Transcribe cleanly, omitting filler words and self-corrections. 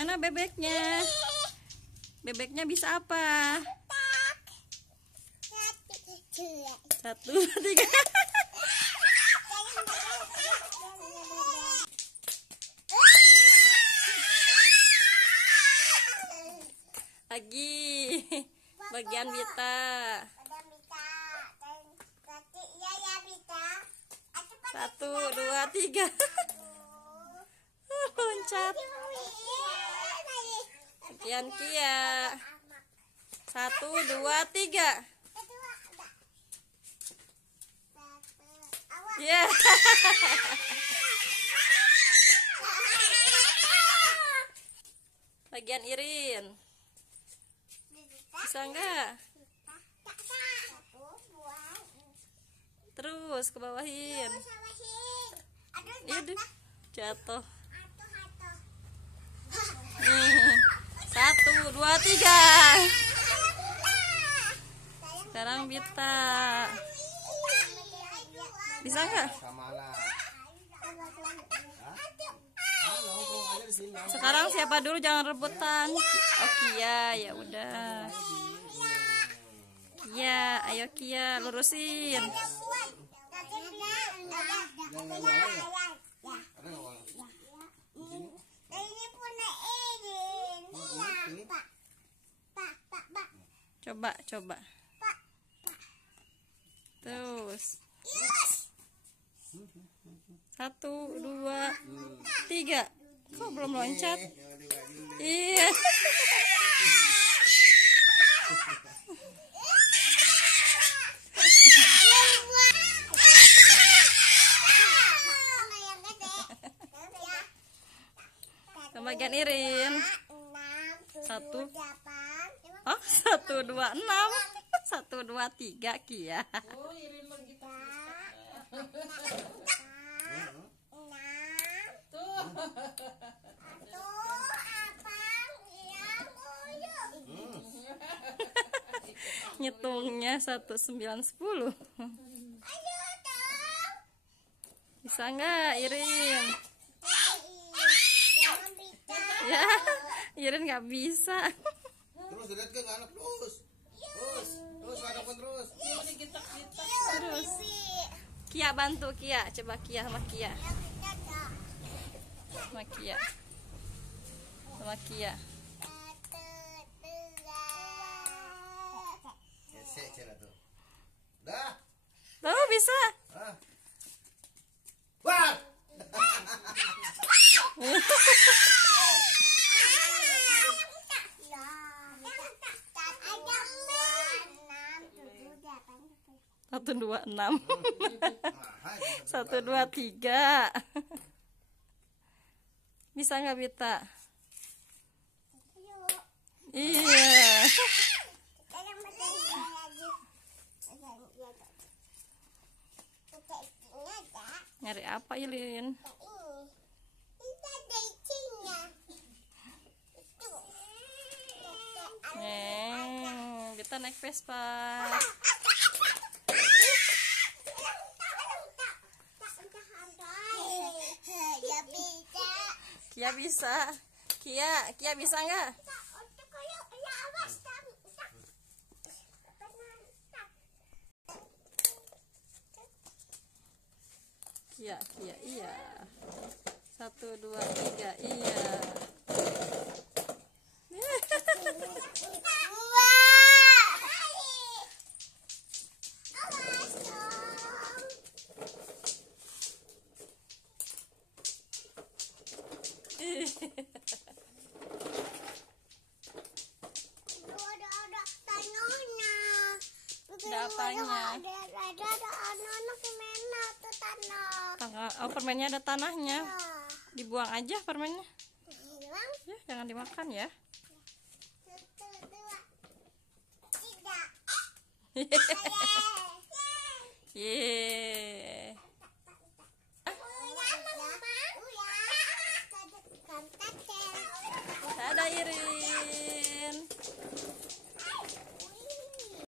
Mana bebeknya? Bebeknya bisa apa? 1, 2, 3. Lagi bagian Bita. 1, 2, 3. Loncat. Bagian Kia. 1, 2, 3. Ya. Bagian Irin. Bisa enggak? Terus ke bawahin. Aduh, jatuh. 1, 2, 3. Sekarang Bita. Bisa enggak? Sekarang siapa dulu, jangan rebutan. Oh, Kia, ya udah. Kia, ayo Kia, lurusin. Coba. Terus. 1, 2, 3. Kok belum loncat? Iya. Bagian Irin. 1. Oh, 1, 2, 6. 1, 2, 3 Kia. Ngitungnya 1, 9, 10. Bisa nggak Irin? Ya, Irin nggak bisa. Terus lihat ke anak terus hadapan terus. Terus. Kia bantu Kia, coba Kia sama Kia. Sama Kia. Sama Kia. Dah. Tahu bisa. Wah. Satu, 2, 6. 1, 2, 3. Bisa nggak Bita? Iya. Nyari apa Ilin? Bita naik Vespa. Kia bisa. Kia bisa nggak? Kia, iya. 1, 2, 3, iya. Ada apanya? Ada anak-anak permen tuh tanah. Oh, permennya ada tanahnya. Dibuang aja permennya. Hilang. Ya, jangan dimakan ya. 1, 2, 3.